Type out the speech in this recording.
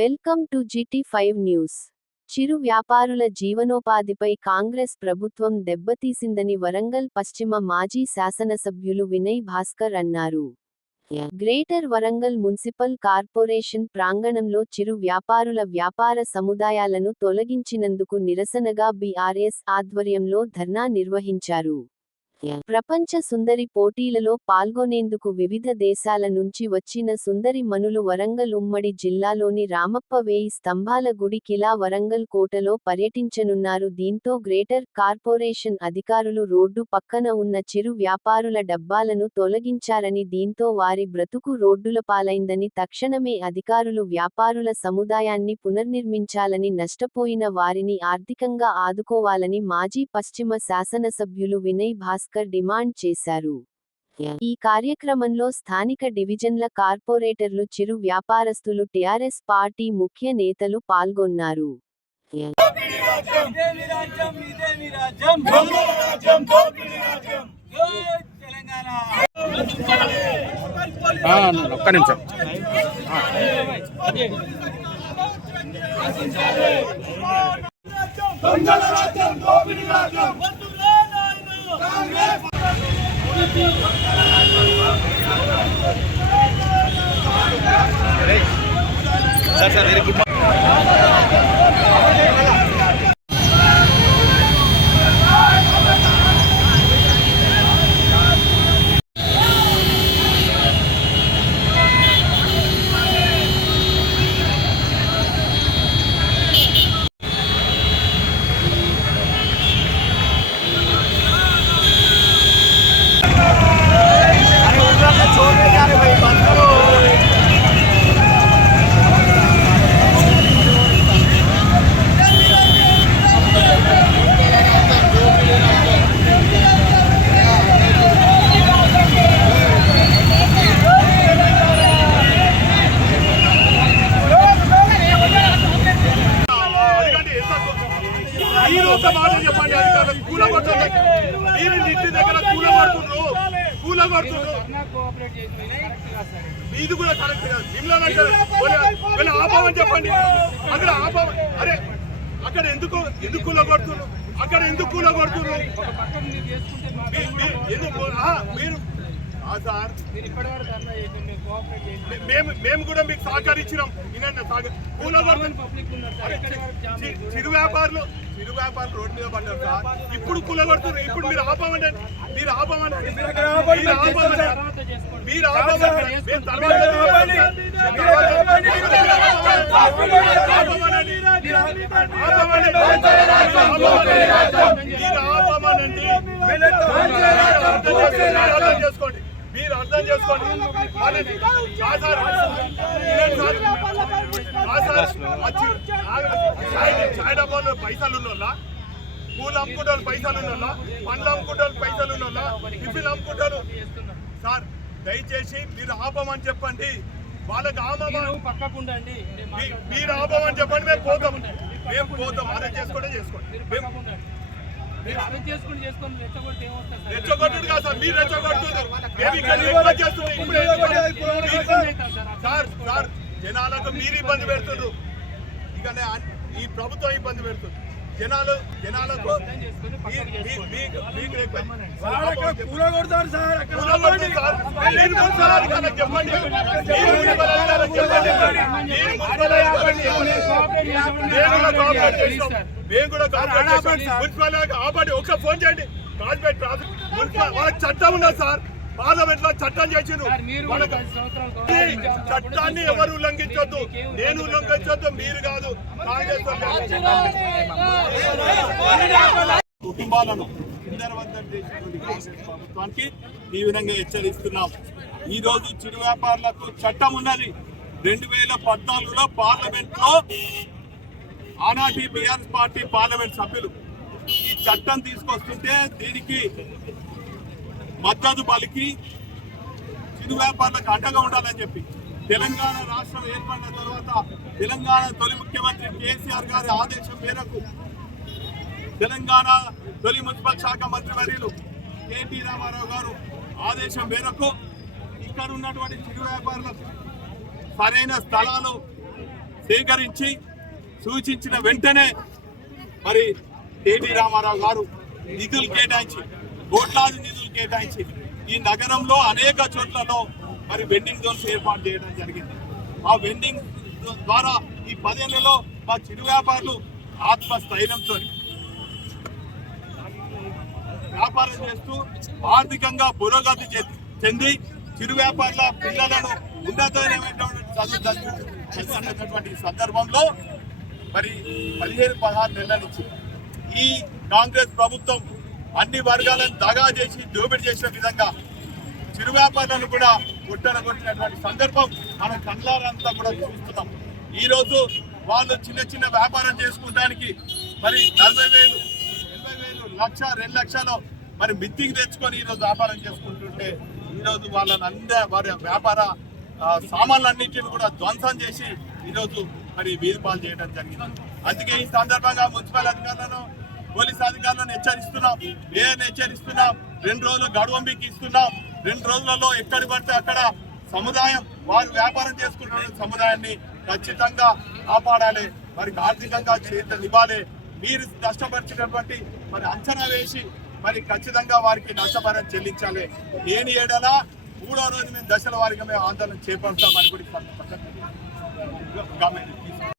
Welcome to GT five news. చిరు వ్యాపారుల జీవనోపాధిపై కాంగ్రెస్ ప్రభుత్వం దెబ్బతీసిందని వరంగల్ పశ్చిమ మాజీ శాసనసభ్యులు వినయ్ భాస్కర్ అన్నారు. గ్రేటర్ వరంగల్ మున్సిపల్ కార్పొరేషన్ ప్రాంగణంలో చిరు వ్యాపారుల వ్యాపార సముదాయాలను తొలగించినందుకు నిరసనగా బీఆర్ఎస్ ఆధ్వర్యంలో ధర్నా నిర్వహించారు. ప్రపంచ సుందరి పోటీలలో పాల్గొనేందుకు వివిధ దేశాల నుంచి వచ్చిన సుందరి మనులు వరంగల్ ఉమ్మడి జిల్లాలోని రామప్ప వేయి స్తంభాల గుడి కిలా వరంగల్ కోటలో పర్యటించనున్నారు. దీంతో గ్రేటర్ కార్పొరేషన్ అధికారులు రోడ్డు పక్కన ఉన్న చిరు వ్యాపారుల డబ్బాలను తొలగించారని దీంతో వారి బ్రతుకు రోడ్డుల పాలైందని తక్షణమే అధికారులు వ్యాపారుల సముదాయాన్ని పునర్నిర్మించాలని నష్టపోయిన వారిని ఆర్థికంగా ఆదుకోవాలని మాజీ పశ్చిమ శాసనసభ్యులు వినయ్ భాస్కర్ డిమాండ్ చేశారు. ఈ కార్యక్రమంలో స్థానిక డివిజన్ల కార్పొరేటర్లు చిరు వ్యాపారస్తులు టిఆర్ఎస్ పార్టీ ముఖ్య నేతలు పాల్గొన్నారు. రాజ్యం ఇదేమి రాజ్యం రాజ్యం దోపిడీ రాజ్యం జై తెలంగాణ ఆ, అన్న, ఒక్క నిమిషం దొంగల రాజ్యం దోపిడీ రాజ్యం వద్దురా నాయనా మీరు అధికారులు మీరు ఇంటి దగ్గర కూలగొడుతున్నారు కూలగొడుతున్నారు ఇది కూడా కరెక్ట్ కాదు. ఆపమని చెప్పండి. అక్కడ ఆపమని అరే అక్కడ ఎందుకు ఎందుకు కూలగొడుతున్నారు అక్కడ ఎందుకు కూలగొడుతున్నారు మీ- ఎందుకు మీరు సార్ మేము మేము కూడా మీకు సహకరించినాం చిరు వ్యాపారులు చిరు వ్యాపారులు రోడ్డు మీద పడ్డారు సార్ ఇప్పుడు కూలగొడుతున్నారు ఇప్పుడు మీరు ఆపమండి మీరు ఆపమండి మీరు ఆపమనండి. మీరు ఆపమనండి చేసుకోండి మీరు అర్థం చేసుకోండి. చాయ్- డబ్బాలో పైసలు ఉన్నోళ్ళ పూలు అమ్ముకుంటారు పైసలు ఉన్నోళ్ళ పండ్లు అమ్ముకుంటారు పైసలు ఉన్నోళ్ళ టిఫిన్ అమ్ముకుంటారు సార్ దయచేసి మీరు ఆపమని చెప్పండి. వాళ్ళకి మీ- మీరు ఆపమని చెప్పండి. మేము పోతాం. మేము పోతాం. అరెస్ట్ చేసుకోండి. చేసుకోండి మేము రెచ్చగొట్టుడు కాదు సార్ మీరు మీరు- సార్ సార్ జనాలకు మీరు ఇబ్బంది పెడుతున్నారు ఇకనే అన్- ఈ ప్రభుత్వం ఇబ్బంది పెడుతుంది. జనాలు జనాలకు చెప్పండి. మేము కూడా. మున్సిపల్ ఆపండి. ఒకసారి ఫోన్ చేయండి. కాజ్పేట్ ట్రాఫిక్ మున్సిపల్ వాళ్ళకి చట్టం ఉన్నది సార్. పార్లమెంట్లో చట్టం చేసిండు చట్టాన్ని ఎవరు ఉల్లంఘించొద్దు. నేను ఉల్లంఘించొద్దు. మీరు కాదు. కుటుంబాలను ప్రభుత్వానికి ఈ విధంగా హెచ్చరిస్తున్నాం. ఈ రోజు చిరు వ్యాపారులకు చట్టం ఉన్నది. రెండు వేల పద్నాలుగులో పార్లమెంట్లో ఆనాటి బీఆర్ఎస్ పార్టీ పార్లమెంట్ సభ్యులు ఈ చట్టం తీసుకొస్తుంటే దీనికి మద్దతు పలికి చిరు వ్యాపారులకు అండగా ఉండాలని చెప్పి. తెలంగాణ రాష్ట్రం ఏర్పడిన తర్వాత తెలంగాణ తొలి ముఖ్యమంత్రి కేసీఆర్ గారి ఆదేశం మేరకు తెలంగాణ తొలి మున్సిపల్ శాఖ మంత్రి వర్యులు కేటీ రామారావు గారు ఆదేశం మేరకు ఇక్కడ ఉన్నటువంటి చిరు వ్యాపారులకు సరైన స్థలాలు సేకరించి సూచించిన వెంటనే మరి కేటీ రామారావు గారు నిధులు కేటాయించి కోట్లాది నిధులు కేటాయించి ఈ నగరంలో అనేక చోట్లలో మరి వెండింగ్ జోన్స్ ఏర్పాటు చేయడం జరిగింది. ఆ వెండింగ్ ద్వారా ఈ పదేళ్ళలో మా చిరు వ్యాపారులు ఆత్మస్థైర్యంతో వ్యాపారం చేస్తూ ఆర్థికంగా పురోగతి చె- చెంది చిరు వ్యాపారుల పిల్లలను ఉన్నతమైనటువంటి చదువు- సందర్భంలో మరి పదిహేను పదహారు నెలల నుంచి ఈ కాంగ్రెస్ ప్రభుత్వం అన్ని వర్గాలను దగా చేసి దోపిడీ చేసిన విధంగా చిరు వ్యాపారులను కూడా కొట్టనగొట్టినటువంటి సందర్భం మన కళ్ళారంతా కూడా చూస్తున్నాం. ఈ రోజు వాళ్ళు చిన్న చిన్న వ్యాపారం చేసుకోవడానికి మరి నలభై వేలు ఎనభై వేలు లక్ష రెండు లక్షలు మరి మిత్తికి తెచ్చుకొని ఈరోజు వ్యాపారం చేసుకుంటుంటే ఈరోజు వాళ్ళని అంద వారి వ్యాపార సామాన్లన్నింటిని కూడా ధ్వంసం చేసి ఈరోజు మరి వీధి పాలు చేయడం జరిగింది. అందుకే ఈ సందర్భంగా మున్సిపల్ అధికారులను పోలీస్ అధికారులను హెచ్చరిస్తున్నాం. ఏం హెచ్చరిస్తున్నాం. రెండు రోజులు గడువు ఇస్తున్నాం. రెండు రోజులలో ఎక్కడి పడితే అక్కడ సముదాయం వారు వ్యాపారం చేసుకుంటున్న సముదాయాన్ని ఖచ్చితంగా కాపాడాలి. వారికి ఆర్థికంగా చేతులు ఇవ్వాలి. మీరు నష్టపరిచినటువంటి మరి అంచనా వేసి మరి ఖచ్చితంగా వారికి నష్టపరం చెల్లించాలి. లేని ఏడలా మూడో రోజు మేము దశల వారిగా మేము ఆందోళన చేపడతామని కూడా ఈ